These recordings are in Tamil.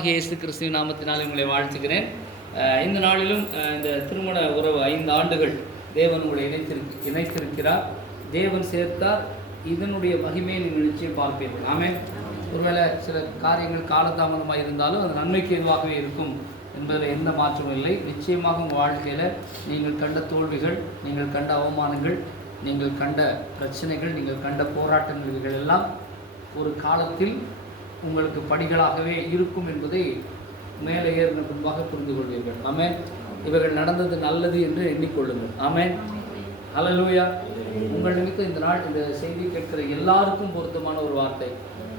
ஆகிய இயேசு கிறிஸ்துவின் நாமத்தினால் உங்களை வாழ்த்துகிறேன். இந்த நாளிலும் இந்த திருமண உறவு ஐந்து ஆண்டுகள் தேவன் உங்களை இணைத்திருக்கு இணைத்திருக்கிறார். தேவன் சேர்த்தார். இதனுடைய மகிமையை நீங்கள் நிச்சயம் பார்ப்பீர்கள். ஆமே ஒருவேளை சில காரியங்கள் காலதாமதமாக இருந்தாலும் அது நன்மைக்கு எதுவாகவே இருக்கும் என்பதில் எந்த மாற்றமும் இல்லை. நிச்சயமாக உங்கள் வாழ்க்கையில் நீங்கள் கண்ட தோல்விகள் நீங்கள் கண்ட அவமானங்கள் நீங்கள் கண்ட பிரச்சனைகள் நீங்கள் கண்ட போராட்டங்கள் இவைகள் எல்லாம் ஒரு காலத்தில் உங்களுக்கு படிகளாகவே இருக்கும் என்பதை மேலே ஏறின பின்பாக புரிந்து கொள்வீர்கள். ஆமென். இவர்கள் நடந்தது நல்லது என்று எண்ணிக்கொள்ளுங்கள். ஆமென். ஹalleluya. உங்கள் நிமித்தம் இந்த நாள் இந்த செய்தி கேட்கிற எல்லாருக்கும் பொருத்தமான ஒரு வார்த்தை.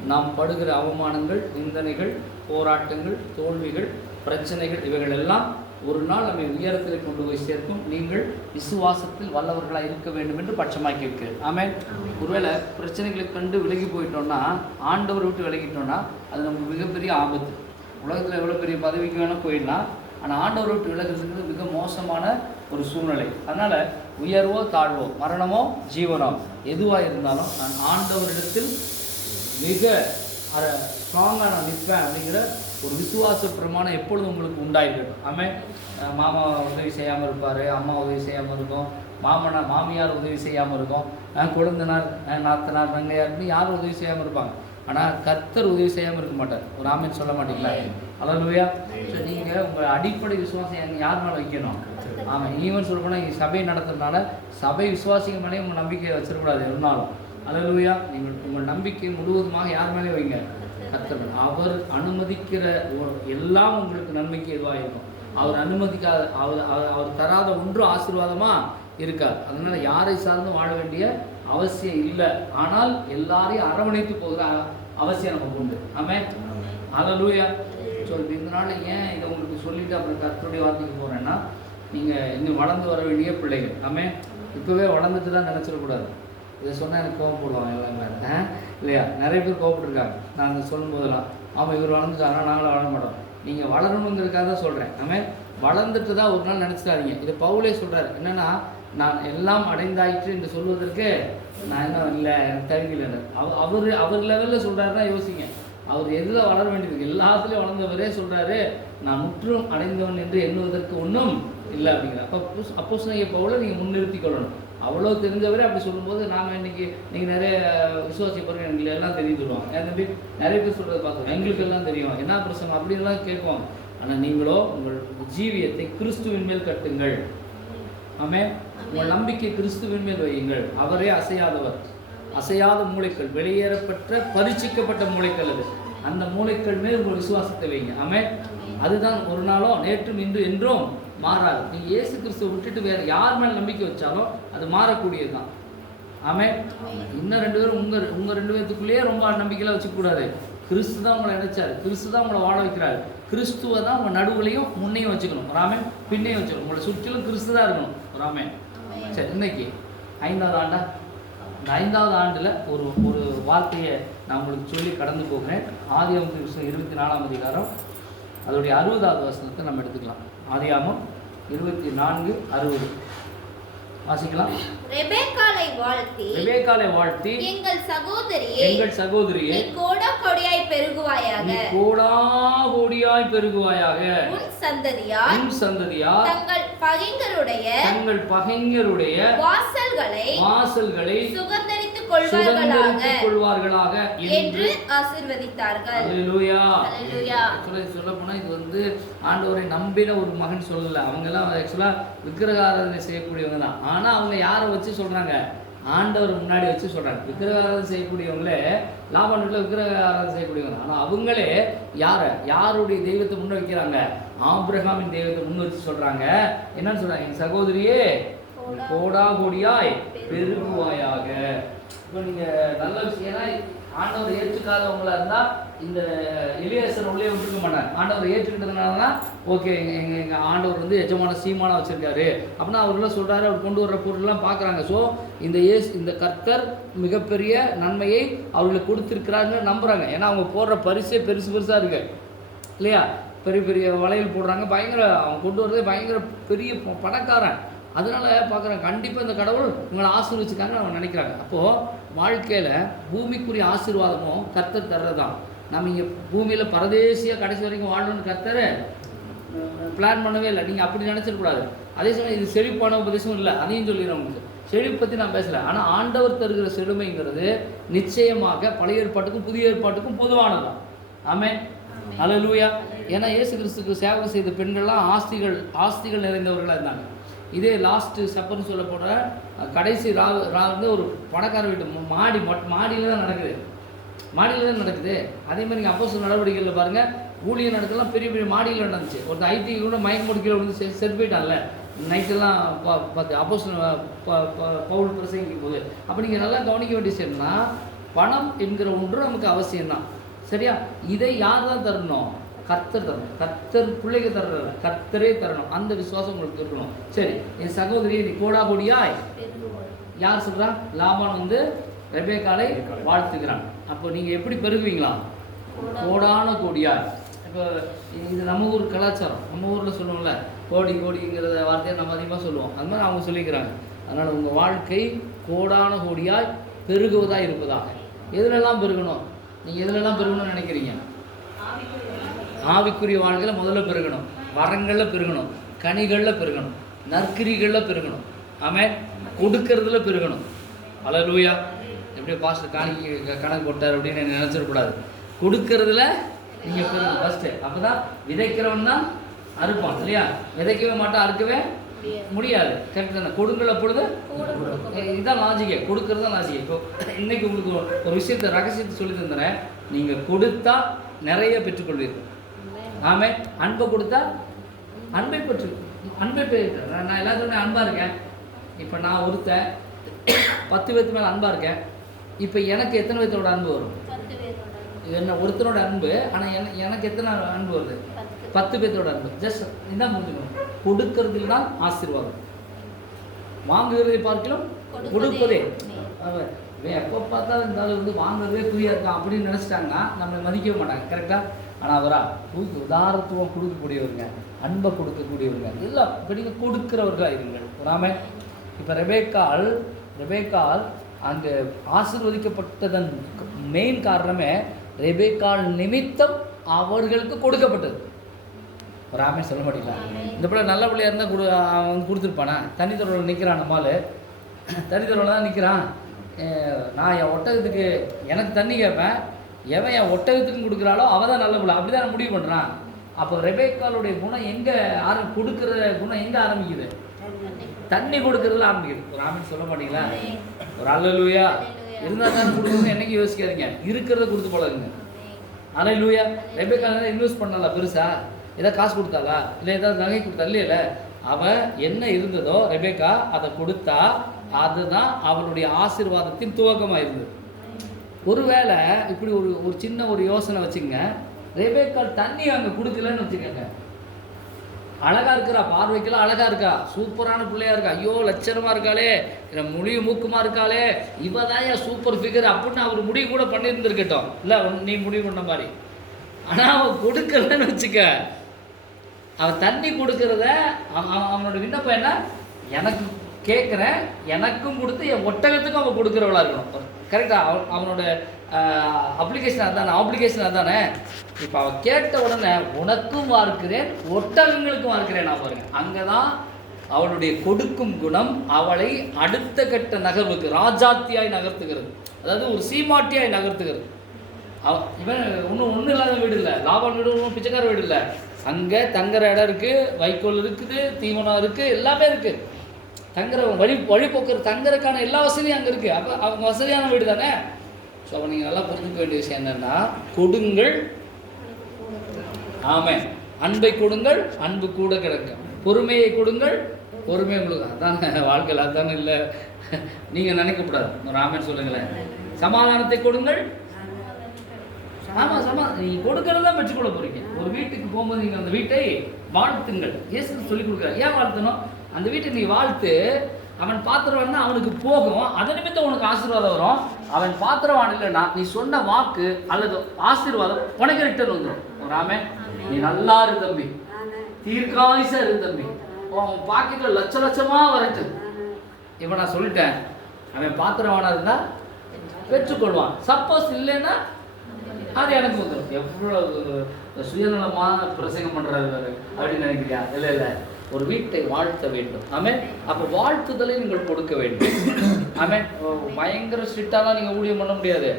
நாம் படுகிற அவமானங்கள் நிந்தனைகள் போராட்டங்கள் தோல்விகள் பிரச்சனைகள் இவைகள் எல்லாம் ஒரு நாள் நம்மை உயரத்தில் கொண்டு போய் சேர்க்கும். நீங்கள் விசுவாசத்தில் வல்லவர்களாக இருக்க வேண்டும் என்று பட்சமாக்கி இருக்கிறேன். ஆமென். ஒருவேளை பிரச்சனைகளை கண்டு விலகி போயிட்டோம்னா ஆண்டவரை விட்டு விலகிட்டோம்னா அது நமக்கு மிகப்பெரிய ஆபத்து. உலகத்தில் எவ்வளோ பெரிய பதவிக்கு வேணால் போயிடலாம். ஆனால் ஆண்டவரை விட்டு விலகுறதுங்கிறது மிக மோசமான ஒரு சூழ்நிலை. அதனால் உயர்வோ தாழ்வோ மரணமோ ஜீவனோ எதுவாக இருந்தாலும் நான் ஆண்டவரிடத்தில் மிக ஸ்ட்ராங்காக நான் நிற்பேன் அப்படிங்கிற ஒரு விசுவாச பிரமாணம் எப்பொழுதும் உங்களுக்கு உண்டாயிருக்கட்டும் ஆமென். அஹ் மாமா உதவி செய்யாமல் இருப்பார் அம்மா உதவி செய்யாமல் இருக்கும் மாமனார் மாமியார் உதவி செய்யாமல் இருக்கும் கொழுந்தனார் நாத்தனார் நங்கையார்னு யாரும் உதவி செய்யாமல் இருப்பாங்க. ஆனால் கர்த்தர் உதவி செய்யாமல் இருக்க மாட்டார். ஒரு ஆமென் சொல்ல மாட்டீங்களா? அலலுயா ஸோ நீங்கள் உங்கள் அடிப்படை விசுவாசம் யார் மேலே வைக்கணும்? ஆமாம் ஈவன் சொல்ல போனால் இங்கே சபை நடத்துறதுனால சபை விசுவாசிகள் மேலே உங்கள் நம்பிக்கையை வச்சிடக்கூடாது ஒரு நாளும் அலலுயா நீங்கள் உங்கள் நம்பிக்கை முழுவதுமாக யார் மேலே வைங்க. கர்த்தர் மேல. அவர் அனுமதிக்கிற எல்லாம் உங்களுக்கு நன்மைக்கு எதுவாக இருக்கும் அவர் அனுமதிக்காத அவர் அவர் தராத ஒன்றும் ஆசீர்வாதமாக இருக்காது அதனால யாரை சார்ந்தும் வாழ வேண்டிய அவசியம் இல்லை. ஆனால் எல்லாரையும் அரவணைத்து போகிற அவசியம் நமக்கு உண்டு. ஆமென். அலலூயா ஸோ இந்த நாள் ஏன் இதை உங்களுக்கு சொல்லிட்டு அப்புறம் கர்த்தருடைய வார்த்தைக்கு போகிறேன்னா நீங்கள் இன்னும் வளர்ந்து வர வேண்டிய பிள்ளைகள். ஆமென். இப்போவே வளர்ந்துட்டு தான் நினச்சிடக்கூடாது. இதை சொன்னால் எனக்கு கோவம் போடுவாங்க ஆ? இல்லையா? நிறைய பேர் கோவப்பட்டிருக்காங்க. நான் இதை சொல்லும் போதெல்லாம் ஆமாம் இவர் வளர்ந்துட்டாங்க நாங்களும் வளர மாட்டோம். நீங்கள் வளரணுங்கிறதுக்காக தான் சொல்கிறேன் ஆமென் வளர்ந்துட்டு தான் ஒரு நாள் நினச்சிடாதீங்க இது பவுலே சொல்கிறார் என்னன்னா நான் எல்லாம் அடைந்தாயிற்று என்று சொல்வதற்கு நான் என்ன இல்லை எனக்கு தகுதியில் அவர் அவர் அவர் லெவலில் சொல்கிறாருன்னா யோசிங்க. அவர் எதில் வளர வேண்டியது எல்லாத்துலேயும் வளர்ந்தவரே சொல்கிறாரு நான் முற்றும் அடைந்தவன் என்று எண்ணுவதற்கு ஒன்றும் இல்லை அப்படிங்கிற அப்போ அப்போ பவுல நீங்கள் முன்னிறுத்தி கொள்ளணும். அவ்வளோ தெரிஞ்சவரே அப்படி சொல்லும்போது நாம் இன்னைக்கு நீங்கள் நிறைய விசுவாசி பாருங்க எங்களுக்கு எல்லாம் தெரியும் சொல்லுவாங்க. தம்பி நிறைய பேர் சொல்கிறத பார்த்துருவோம் எங்களுக்கு எல்லாம் தெரியும். என்ன பிரச்சனை அப்படின்லாம் கேட்போம். ஆனால் நீங்களோ உங்கள் ஜீவியத்தை கிறிஸ்துவின் மேல் கட்டுங்கள். ஆமே உங்கள் நம்பிக்கை கிறிஸ்துவின் மேல் வையுங்கள். அவரே அசையாதவர். அசையாத மூளைக்கள் வெளியேறப்பட்ட பரிச்சிக்கப்பட்ட மூளைக்கள் அது. அந்த மூளைக்கள் மேல் உங்கள் விசுவாசத்தை வைங்க ஆமே அதுதான் ஒரு நாளும் நேற்றும் இன்று என்றும் மாறாது. நீங்கள் இயேசு கிறிஸ்துவை விட்டுட்டு வேற யார் மேல் நம்பிக்கை வச்சாலும் அது மாறக்கூடியது தான் ஆமே இன்னும் ரெண்டு பேரும் உங்க உங்க ரெண்டு பேர்த்துக்குள்ளேயே ரொம்ப நம்பிக்கையெல்லாம் வச்சுக்க கூடாது கிறிஸ்து தான் உங்களை நினைச்சாரு கிறிஸ்து தான் உங்களை வாழ வைக்கிறாரு. கிறிஸ்துவை தான் உங்க நடுவுலையும் முன்னையும் வச்சுக்கணும். ராமன் பின்னையும் வச்சுக்கணும். உங்களை சுற்றிலும் கிறிஸ்து தான் இருக்கணும். ராமன் சரி இன்னைக்கு ஐந்தாவது ஆண்டா? இந்த ஐந்தாவது ஆண்டில் ஒரு ஒரு வார்த்தையை நான் உங்களுக்கு சொல்லி கடந்து போகிறேன். ஆதியாமம் புஸ்தகம் இருபத்தி நாலாம் அதிகாரம். அதோடைய அறுபதாவது வசனத்தை நம்ம எடுத்துக்கலாம். ஆதியாமம் இருபத்தி நான்கு அறுபது. வாசிக்கலாம். ரெபெக்காளை வாழ்த்தி ரெபேக்காலை வாழ்த்தி எங்கள் சகோதரியே எங்கள் சகோதரியே கோடா கொடியாய் பெருகுவாயாக. கோடா கோடியாய் பெருகுவாயாக. உன் சந்ததியார் உன் சந்ததியா தங்கள் பகைஞருடைய தங்கள் பகைஞருடைய வாசல்களை வாசல்களை சுகந்தரித்துக் கொள்வார்களாக என்று ஆசிர்வதித்தார்கள். சொல்ல போனால் இது வந்து ஆண்டவரை நம்பின ஒரு மகன் சொல்லலை. அவங்கெல்லாம் ஆக்சுவலாக விக்கிரகாராதனை செய்யக்கூடியவங்க தான். ஆனால் அவங்க யாரை வச்சு சொல்கிறாங்க ஆண்டவர் முன்னாடி வச்சு சொல்கிறாங்க விக்கிரகாராதனை செய்யக்கூடியவங்களே லாபம் வீட்டில் விக்கிரகாராதனை செய்யக்கூடியவங்க ஆனால் அவங்களே யாரை? யாருடைய தெய்வத்தை முன்ன வைக்கிறாங்க? ஆபிரகாமின் தெய்வத்தை முன் வச்சு சொல்கிறாங்க என்னன்னு சொல்கிறாங்க என் சகோதரியே கோடா கோடியாய் பெருகுவாயாக. இப்போ நீங்கள் நல்ல விஷயம் ஏன்னா ஆண்டவர் ஏற்றுக்காதவங்களா இருந்தால் இந்த எலியேசர் உள்ளே விட்டுருக்க மாட்டாங்க ஆண்டவர் ஏற்றுக்கிட்டதுனால தான் ஓகே எங்கள் எங்கள் ஆண்டவர் வந்து எஜமான சீமானம் வச்சுருக்காரு. அப்படின்னா அவர்லாம் சொல்கிறாரு அவர் கொண்டு வர்ற பொருள்லாம் பார்க்குறாங்க. ஸோ இந்த ஏஸ் இந்த கர்த்தர் மிகப்பெரிய நன்மையை அவர்களுக்கு கொடுத்துருக்கிறாங்கன்னு நம்புகிறாங்க ஏன்னா அவங்க போடுற பரிசே பெருசு பெருசாக இருக்கு. இல்லையா? பெரிய பெரிய வளையல் போடுறாங்க. பயங்கர அவங்க கொண்டு வரதே பயங்கர பெரிய பணக்காரன். அதனால பார்க்குறாங்க கண்டிப்பாக இந்த கடவுள் உங்களை ஆசீர்வச்சுக்காங்கன்னு அவங்க நினைக்கிறாங்க. அப்போது வாழ்க்கையில் பூமிக்குரிய ஆசீர்வாதமும் கர்த்தர் தர்றதுதான். நம்ம இங்கே பூமியில் பரதேசியாக கடைசி வரைக்கும் வாழணும்னு கத்தர பிளான் பண்ணவே இல்லை. நீங்கள் அப்படி நினச்சிடக்கூடாது அதே சமயம் இது செழிப்பான உபதேசம் இல்லை. அதையும் சொல்லிடுறேன் உங்களுக்கு. செழிப்பு பற்றி நான் பேசல. ஆனால் ஆண்டவர் தருகிற செழுமைங்கிறது நிச்சயமாக பழைய ஏற்பாட்டுக்கும் புதிய ஏற்பாட்டுக்கும் பொதுவானதான் ஆமே அல்லேலூயா ஏன்னா இயேசு கிறிஸ்துக்கு சேவை செய்த பெண்கள்லாம் ஆஸ்திகள் ஆஸ்திகள் நிறைந்தவர்களாக இருந்தாங்க. இதே லாஸ்ட்டு சப்பர்னு சொல்ல போகிற கடைசி ரா ரா வந்து ஒரு பணக்கார வீட்டு மாடி மட் மாடியில் தான் நடக்குது. மாடியில் தான் நடக்குது. அதே மாதிரி நீங்கள் அப்போஸ் நடவடிக்கைகளில் பாருங்கள் ஊழியர் நடத்தலாம் பெரிய பெரிய மாடியில் நடந்துச்சு. ஒரு ஐடி கூட மயக்க முடிக்கல வந்து செ செத்து போயிட்டான்ல. நைட்டெல்லாம் ப- பார்த்து அப்போஸ் பவுல் பிரசங்கிக்கும் போது. அப்போ நீங்கள் நல்லா கவனிக்க வேண்டிய விஷயம்னா பணம் என்கிற ஒன்று நமக்கு அவசியம்தான். சரியா? இதை யார் தான் தரணும்? கர்த்தர் தரணும். கர்த்தர் பிள்ளைக்கு தர்றதில்ல. கர்த்தரே தரணும். அந்த விசுவாசம் உங்களுக்கு இருக்கணும். சரி என் சகோதரி நீ கோடா கோடியாய். யார் சொல்றா? லாபான் வந்து ரெபேக்காலை வாழ்த்துக்கிறான். அப்போ நீங்க எப்படி பெருகுவீங்களா? கோடான கோடியாய். இப்போ இது நம்ம ஊர் கலாச்சாரம். நம்ம ஊரில் சொல்லுவோம்ல கோடி கோடிங்கிற வார்த்தையை நம்ம அதிகமாக சொல்லுவோம். அது மாதிரி அவங்க சொல்லிக்கிறாங்க. அதனால் உங்கள் வாழ்க்கை கோடான கோடியாய் பெருகுவதாக இருப்பதாக எதுலெல்லாம் பெருகணும்? நீங்கள் எதுலெல்லாம் பெருகணும்னு நினைக்கிறீங்க? ஆவிக்குரிய வாழ்க்கையில் முதல்ல பெருகணும். வரங்களில் பெருகணும். கனிகளில் பெருகணும். நற்கிரிகளில் பெருகணும். ஆமென். கொடுக்கறதுல பெருகணும். அலலூயா. எப்படியோ பாஸ்டர் காணிக்கு கணக்கு போட்டார் அப்படின்னு நினச்சிடக்கூடாது கொடுக்கறதுல நீங்கள் பெருகணும் ஃபஸ்ட்டு அப்போ தான் விதைக்கிறவன் தான் அறுப்பான் இல்லையா? விதைக்கவே மாட்டான் அறுக்கவே முடியாது. கரெக்ட் தானே? கொடுங்கள் அப்பொழுது இதுதான் லாஜிக்கே கொடுக்கறது தான் லாஜிக்கே இப்போ இன்னைக்கு உங்களுக்கு ஒரு- ஒரு விஷயத்தை ரகசியத்தை சொல்லி தந்துறேன். நீங்கள் கொடுத்தா நிறைய பெற்றுக்கொள்வீர்கள். ஆமே அன்பை கொடுத்தா அன்பை பெற்று அன்பை பெற்று நான் எல்லாத்துக்குமே அன்பாக இருக்கேன். இப்போ நான் ஒருத்தன் பத்து பேர்த்து மேலே அன்பாக இருக்கேன். இப்போ எனக்கு எத்தனை பேர்த்தோட அன்பு வரும்? என்ன ஒருத்தனோட அன்பு ஆனால் என எனக்கு எத்தனை அன்பு வருது? பத்து. பேர்த்தோட அன்பு. ஜஸ்ட் இதான் புரிஞ்சுக்கணும். கொடுக்கறதில் தான் ஆசீர்வாதம். வாங்குகிறதை பார்க்கலாம் கொடுப்பதே எப்போ பார்த்தாலும் இந்த ஆளு வந்து வாங்குறதே குறியா இருக்கான் அப்படின்னு நினச்சிட்டாங்கன்னா நம்மளை மதிக்கவே மாட்டாங்க. கரெக்டாக ஆனால் அவரா புது உதாரத்துவம் கொடுக்கக்கூடியவருங்க அன்பை கொடுக்கக்கூடியவருங்க எல்லாம் இப்போ நீங்கள் கொடுக்கிறவர்களாக இருங்கள். ராமே இப்போ ரெபேக்கால் ரெபேக்கால் அங்கே ஆசீர்வதிக்கப்பட்டதன் மெயின் காரணமே ரெபேக்கால் நிமித்தம் அவர்களுக்கு கொடுக்கப்பட்டது. ராமே சொல்ல மாட்டீங்களா? இந்த பிள்ளை நல்ல பிள்ளையாக இருந்தால் கொடு அவன் கொடுத்துருப்பானா? தண்ணி தரோவில் நிற்கிறான் நம்மால் தண்ணி தான் நிற்கிறான் நான் என் ஒட்டகத்துக்கு எனக்கு தண்ணி கேட்பேன். எவன் என் ஒட்டகத்துக்கும் கொடுக்குறாளோ அவள் தான் நல்ல பிள்ளை. அப்படி தான் முடிவு பண்ணுறான் அப்போ ரெபேக்காலுடைய குணம் எங்கே ஆரம் கொடுக்குற குணம் எங்கே ஆரம்பிக்குது? தண்ணி கொடுக்கறதுல ஆரம்பிக்குது. ஒரு சொல்ல மாட்டீங்களா? ஒரு அல்லலுயா. இருந்தால் தான் கொடுக்கணும்னு என்னைக்கு யோசிக்காதீங்க. இருக்கிறத கொடுத்து பழகுங்க. ஆனால் லூயா ரெபேக்கா இன்வெஸ்ட் பண்ணல பெருசா? ஏதாவது காசு கொடுத்தாளா? இல்லை ஏதாவது நகை கொடுத்தா? இல்லையில அவன் என்ன இருந்ததோ ரெபேக்கா அதை கொடுத்தா அதுதான் அவளுடைய ஆசீர்வாதத்தின் துவக்கமாக இருந்தது ஒருவேளை இப்படி ஒரு ஒரு சின்ன ஒரு யோசனை வச்சுங்க ரெபேக்கால் தண்ணி அங்கே கொடுக்கலன்னு வச்சுக்கோங்க. அழகாக இருக்கிறா பார்வைக்கெல்லாம் அழகாக இருக்கா. சூப்பரான பிள்ளையா இருக்கா. ஐயோ லட்சணமாக இருக்காளே. இந்த முடிவு மூக்குமா இருக்காளே. இவ தான் என் சூப்பர் ஃபிகர் அப்படின்னு அவர் முடிவு கூட பண்ணியிருந்திருக்கட்டும். இல்லை நீ முடிவு பண்ண மாதிரி. ஆனால் அவன் கொடுக்கலன்னு வச்சுக்க. அவன் தண்ணி கொடுக்கறத அவன் அவனோட விண்ணப்பம் என்ன? எனக்கு கேட்குறேன் எனக்கும் கொடுத்து என் ஒட்டகத்துக்கும் அவன் கொடுக்குறவளாக இருக்கணும். கரெக்டாக அவன் அவனோட அப்ளிகேஷன் அதானே ஆப்ளிகேஷன் அதானே இப்போ அவன் கேட்ட உடனே உனக்கும் வார்க்கிறேன் ஒட்டகங்களுக்கும் வார்க்கிறேன். நான் பாருங்க. அங்கே தான் அவளுடைய கொடுக்கும் குணம் அவளை அடுத்த கட்ட நகர்வுக்கு ராஜாத்தியாய் நகர்த்துகிறது. அதாவது ஒரு சீமாட்டியாய் நகர்த்துகிறது. அவ- இவன் ஒன்றும் ஒன்றும் இல்லாத வீடு இல்லை. லாபம் வீடு ஒன்றும் பிச்சைக்கார வீடு இல்லை. அங்கே தங்குற இடம் இருக்குது வைக்கோல் இருக்குது தீவனம் இருக்குது எல்லாமே இருக்குது தங்குற வழி வழிபோக்குற தங்குறதுக்கான எல்லா வசதியும் அங்கே இருக்குது அப்போ அவங்க வசதியான வீடு தானே? ஸோ அப்போ நீங்கள் நல்லா புரிஞ்சுக்க வேண்டிய விஷயம் என்னென்னா கொடுங்கள் ஆமாம் அன்பை கொடுங்கள் அன்பு கூட கிடக்கும் பொறுமையை கொடுங்கள் பொறுமை உங்களுக்கு அதாங்க வாழ்க்கையில் அதானே இல்லை. நீங்கள் நினைக்கக்கூடாது ஒரு சொல்லுங்களேன். சமாதானத்தை கொடுங்கள். ஆமாம் சமா நீங்கள் கொடுக்கறதா வச்சுக்கொள்ள போறீங்க. ஒரு வீட்டுக்கு போகும்போது நீங்கள் அந்த வீட்டை வாழ்த்துங்கள். இயேசு சொல்லி கொடுக்குறாரு. ஏன் வாழ்த்தணும்? அந்த வீட்டை நீ வாழ்த்து. அவன் பாத்திரவான்னா அவனுக்கு போகும். அதை நிமித்தம் உனக்கு ஆசீர்வாதம் வரும். அவன் பாத்திரவான் இல்லைன்னா நீ சொன்ன வாக்கு அல்லது ஆசீர்வாதம் உனக்கு ரிட்டர்ன் வந்துடும் ராமே நீ நல்லா இரு தம்பி. தீர்க்காயுசா இரு தம்பி. அவன் பாக்கெட்ல லட்ச லட்சமா வரட்டு இப்போ நான் சொல்லிட்டேன். அவன் பாத்திரவானா இருந்தா பெற்றுக்கொள்வான். சப்போஸ் இல்லைன்னா அது எனக்கு வந்துடும் எவ்வளோ சுயநலமான பிரசங்கம் பண்ணுறாரு அப்படின்னு நினைக்கிறியா? இல்லை இல்லை. ஒரு வீட்டை வாழ்த்த வேண்டும். ஆமே அப்போ வாழ்த்துதலை நீங்கள் கொடுக்க வேண்டும். ஆமே பயங்கர ஸ்ட்ரிக்டாலாம் நீங்கள் ஊழியம் பண்ண முடியாது.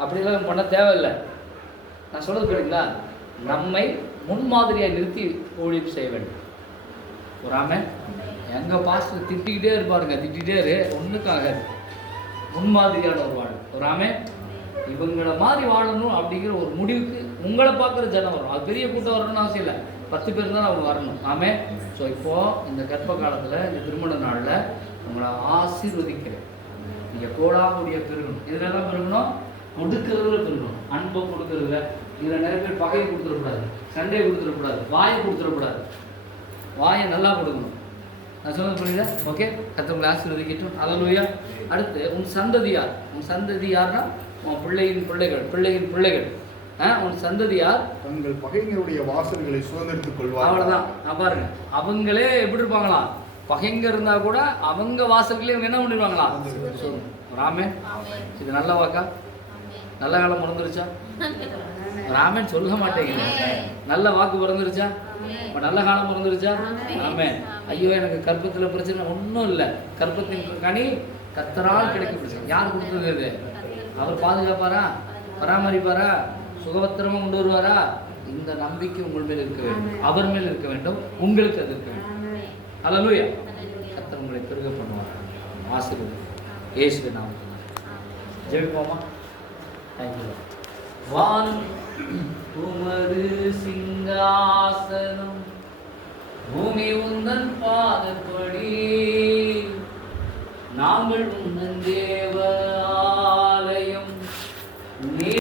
அப்படிலாம் பண்ண தேவையில்லை. நான் சொல்கிறது கேளுங்களா நம்மை முன்மாதிரியாக நிறுத்தி ஊழியம் செய்ய வேண்டும். ஒரு ஆமே எங்கள் பாஸ்டர் திட்டிக்கிட்டே இருப்பாருங்க திட்டிகிட்டே இரு. ஒன்றுக்காக முன்மாதிரியான ஒரு வாழ் ஒரு ஆமே இவங்கள மாதிரி வாழணும் அப்படிங்கிற ஒரு முடிவுக்கு உங்களை பார்க்குற ஜனம் வரும் அது பெரிய கூட்டம் வரணும்னு அவசியம் இல்லை. பத்து பேர் தான் அவங்க வரணும். ஆமே. ஸோ இப்போது இந்த கர்ப்ப காலத்தில் இந்த திருமண நாளில் உங்களை ஆசீர்வதிக்கிறேன். நீங்கள் கோடாமுடிய பெருகணும். இதெல்லாம் பெருகணும்? கொடுக்கறதுல பெருகணும். அன்பை கொடுக்கறதுல. இதில் நிறைய பேர் பகையை கொடுத்துடக்கூடாது. சண்டையை கொடுத்துடக்கூடாது. வாயை கொடுத்துடக்கூடாது. வாயை நல்லா கொடுக்கணும். நான் சொன்னது புரியுதா? ஓகே கத்தவங்களை ஆசீர்வதிக்கட்டும். அதனுடைய அடுத்து உன் சந்ததியார் உன் சந்ததி யார்னா உன் பிள்ளையின் பிள்ளைகள் பிள்ளையின் பிள்ளைகள். ஆ உன் சந்ததியார் தங்கள் பகைஞருடைய வாசல்களை சுதந்திரித்துக் கொள்வார்கள். அவ்வளோதான் நான் பாருங்க. அவங்களே எப்படி இருப்பாங்களாம் பகைங்க இருந்தா கூட அவங்க வாசல்களே இவங்க என்ன பண்ணிடுவாங்களா? ராமே ஆமென். இது நல்ல வாக்கா? ஆமென். நல்ல காலம் பிறந்துருச்சா? ராமன் சொல்ல மாட்டேங்குது ஆமென். நல்ல வாக்கு பிறந்துருச்சா? நல்ல காலம் பிறந்துருச்சா? ஆமென். ஆமே ஐயோ எனக்கு கர்ப்பத்துல பிரச்சனை ஒன்றும் இல்லை. கர்ப்பத்தின் கனி கத்தரால் கிடைக்க பிரச்சனை யார் கொடுத்தது இது அவர் பாதுகாப்பாரா? பராமரிப்பாரா? சுகபத்திரமா கொண்டு வருவாரா? இந்த நம்பிக்கை உங்கள் மேல் இருக்க வேண்டும். அவர் மேல் இருக்க வேண்டும். உங்களுக்கு அது இருக்க வேண்டும். அல்லேலூயா. கத்தர் உங்களை பெருக பண்ணுவார். இயேசுவின் நாமத்தில் ஆமென். ஜெபிப்போமா? தேங்க்யூ வான் உமது சிங்காசனம் பூமி உந்தன் பாதப்படி. நாங்கள் உந்தன் தேவ